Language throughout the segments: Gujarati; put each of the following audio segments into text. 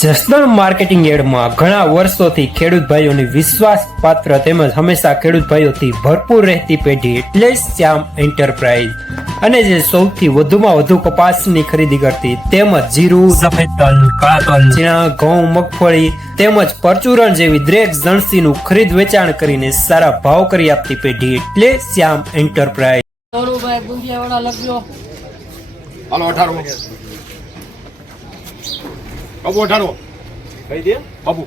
જસદણ માર્કેટિંગ યાર્ડમાં ઘણા વર્ષોથી ખેડૂત ભાઈઓની વિશ્વાસપાત્ર તેમજ હંમેશા ખેડૂત ભાઈઓથી ભરપૂર રહેતી પેઢી એટલે શ્યામ એન્ટરપ્રાઇઝ, અને જે સૌથી વધુમાં વધુ કપાસની ખરીદી કરતી તેમજ જીરું, સફેદ તલ, કાળા તલ, ચણા, ઘઉં, મગફળી તેમજ પરચુરણ જેવી દરેક જણસીનું ખરીદ વેચાણ કરીને સારા ભાવ કરી આપતી પેઢી એટલે શ્યામ એન્ટરપ્રાઇઝ. હાલો 18 બાબુ 18 કહી દે બાબુ.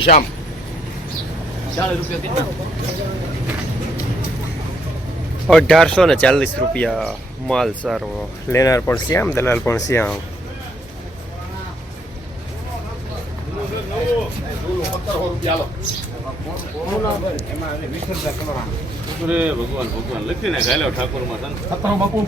શ્યામ 1840 રૂપિયા. માલ સારો, લેનાર પણ શ્યામ, દલાલ પણ શ્યામ. ભગવાન ભગવાન લખીને ગાયલો ઠાકોર માં બાપુ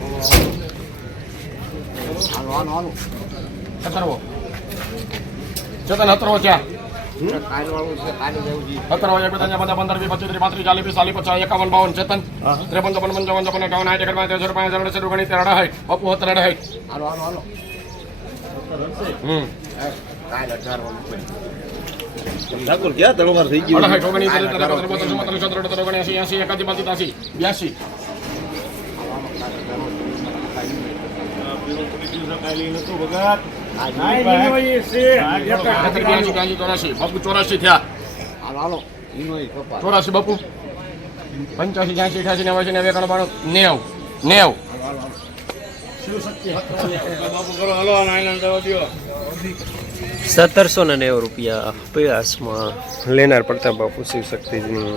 ઠાકોર ક્યાં તળવાર થઈ ગયું? બાપુ 84 થયા. 84 બાપુ 85 86 88 89 90 90 1790 રૂપિયા પયાસમાં. લેનાર પડતા બાપુ શિવ શક્તિની.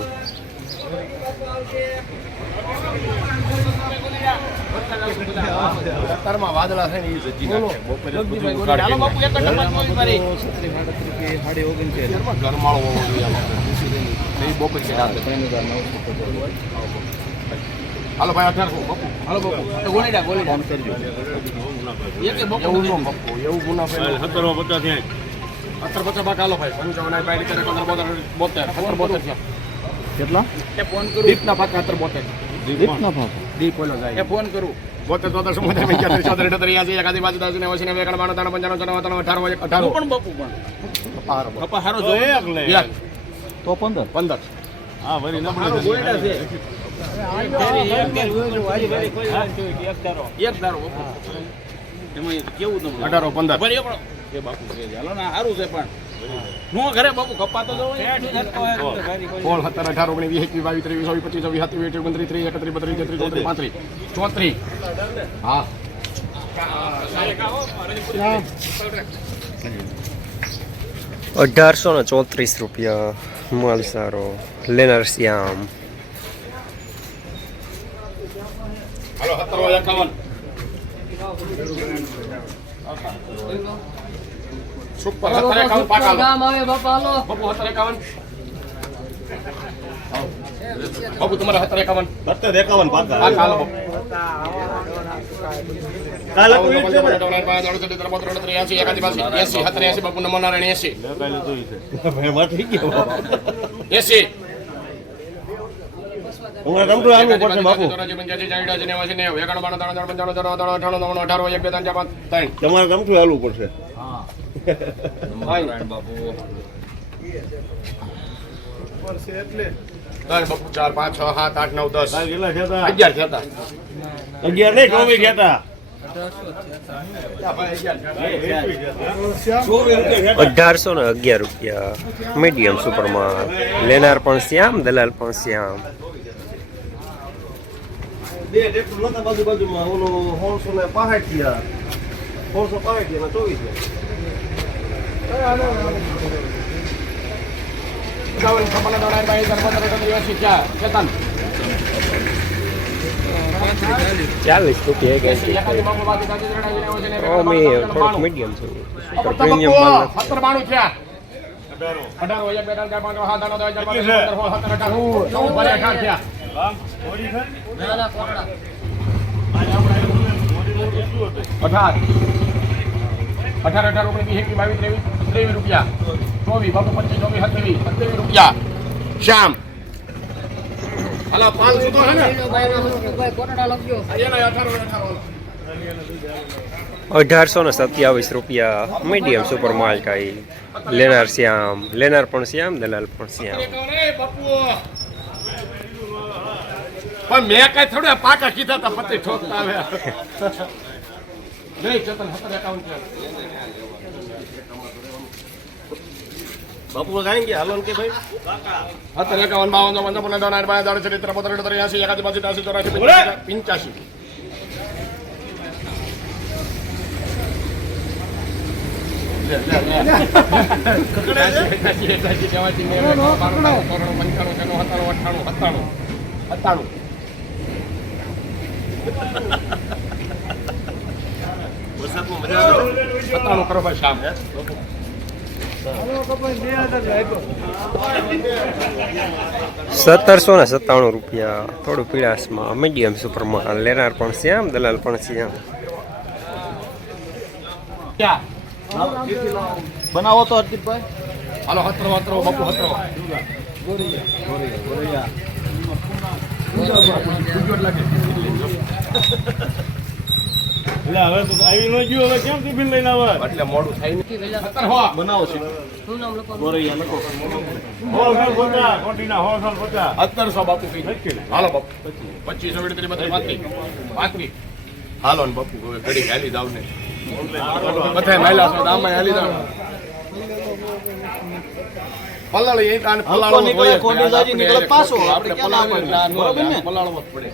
વાદળા છે ને એ જજી નાખે બપોરે બધું ઉકાળી ગરમાળો હોવો જોઈએ બપોર છે. હાલો ભાઈ 1800 બાપુ. હાલો બાપુ ગોળીડા ફોન કરજો. એવું ગુના 1750 થયા. 1750 બાક. હાલો ભાઈ 55 ભાઈ 15 થયા. કેટલા ફોન કરું દીપના પાકા 17 દીપના ભાવ દીપ ઓલો જાય ફોન કરું 72 74 એકાદી બાજુ 10 ને 89 95 95 18 પણ બાપુ પણ કપા હારો જો તો 15 હા વરી નબળે છે. એક ધારો એમાં કેવું તમને 18 15 બરી એકડો એ બાપુ કે હાલો ના સારું છે પણ નો ઘરે બાપુ કપા તો જો બોલ 17 18 19 20 21 22 23 24 27 28 29 30 31 32 33 34 હા 1834 રૂપિયા. માલ સારો, લેનાર શ્યામ. હાલો 17 સુપર 17 પાકા ગામ આવે બાપા. હાલો બાપુ 17 બાપુ તમારા 17 51 પાકા હાલો કાલ બાપુ નંબર 80 ભાઈ થઈ ગયો 80 હું રમતો આવું પડશે બાપુ. તમારે રમતું હાલવું પડશે. બાપુ 4 5 6 7 8 9 10 કેટલા થયા? 11 થયા. 11 નહીં 24 થયા. 1811 રૂપિયા. મીડિયમ સુપરમાં. લેનાર પણ શ્યામ, દલાલ પણ શ્યામ. બે ટ્રેક્ટર નતા બાજુમાં ઓલો 1665 થયા. 1665 થયા 40 રૂપિયા. થોડુંક મીડિયમ છે. પ્રીમિયમ માલ 17 92 થયા. 18 1 2 3 4 5 6 7 8 9 10 11 12 13 14 15 16 17 18 થયા. 18 18 19 20 22 23 રૂપિયા 24 બાપુ 25 27 27 રૂપિયા શ્યામ હાલો 500 તો હે ને એના 1827 રૂપિયા મીડિયમ સુપર માલ કાઈ લેનાર શ્યામ, લેનાર પણ શ્યામ, દલાલ પણ શ્યામ. પણ મેં કઈ થોડા પાકા કીધા હતા પતિ ઠોકતા આવ્યા નહીં ચેતન 17 બાપુ જાएंगे હાલો કે ભાઈ 17 51 52 55 52 ચરિત્ર 82 83 81 82 84 85 વરસાદમાં મજા આવે કરો ભાઈ શામ 1797 રૂપિયા, થોડું પીળાશમાં મીડિયમ સુપર માલ, લેનાર પણ શ્યામ, દલાલ પણ શ્યામ. બનાવો તો હરદીપભાઈ હાલો 17 બાપુ એટલે હવે તો આવી ન ગયો હવે કેમ ટિફિન લઈને આવે એટલે મોડું થાય ને 17 હો બનાવો છે ગોરૈયા લખો હોલસેલ પચાસ કોટીના હોલસેલ 50 1700 બાપુ કઈ હાલો બાપુ 25 32 હાલો ને બાપુ હવે ઘડી હાલી જાવ ને બધા મહિલા છો દામાં હાલી જાવ પલાળ એ કાન પલાળો નીકળે કોડી જાજી નીકળે પાછો આપણે પલાળો બરોબર ને પલાળવો પડે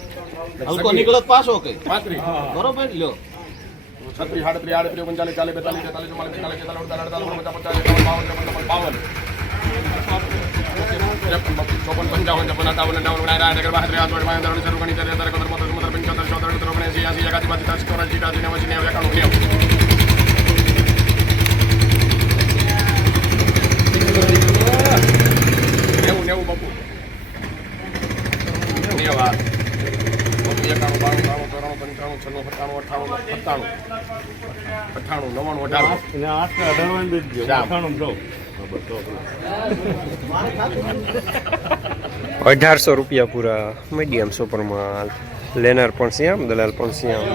હલકો નીકળે પાછો કઈ 35 બરોબર લ્યો 36 38 39 40 45 42 નેવું બાપુ ધન્યવાદ 91 1800 રૂપિયા પૂરા, મીડિયમ સુપર માલ, લેનાર પણ શ્યામ, દલાલ પણ શ્યામ.